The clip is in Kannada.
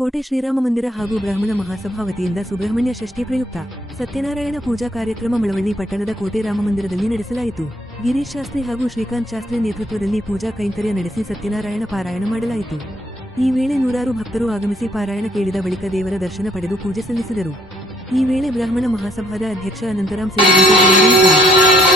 ಕೋಟೆ ಶ್ರೀರಾಮ ಮಂದಿರ ಹಾಗೂ ಬ್ರಾಹ್ಮಣ ಮಹಾಸಭಾ ವತಿಯಿಂದ ಸುಬ್ರಹ್ಮಣ್ಯ ಷಷ್ಠಿ ಪ್ರಯುಕ್ತ ಸತ್ಯನಾರಾಯಣ ಪೂಜಾ ಕಾರ್ಯಕ್ರಮ ಮಳವಳ್ಳಿ ಪಟ್ಟಣದ ಕೋಟೆ ರಾಮಮಂದಿರದಲ್ಲಿ ನಡೆಸಲಾಯಿತು. ಗಿರೀಶ್ ಶಾಸ್ತ್ರಿ ಹಾಗೂ ಶ್ರೀಕಾಂತ್ ಶಾಸ್ತ್ರಿ ನೇತೃತ್ವದಲ್ಲಿ ಪೂಜಾ ಕೈಂಕರ್ಯ ನಡೆಸಿ ಸತ್ಯನಾರಾಯಣ ಪಾರಾಯಣ ಮಾಡಲಾಯಿತು. ಈ ವೇಳೆ ನೂರಾರು ಭಕ್ತರು ಆಗಮಿಸಿ ಪಾರಾಯಣ ಕೇಳಿದ ಬಳಿಕ ದೇವರ ದರ್ಶನ ಪಡೆದು ಪೂಜೆ ಸಲ್ಲಿಸಿದರು. ಈ ವೇಳೆ ಬ್ರಾಹ್ಮಣ ಮಹಾಸಭಾದ ಅಧ್ಯಕ್ಷ ಅನಂತರಾಮ್ ಸೇರಿದಂತೆ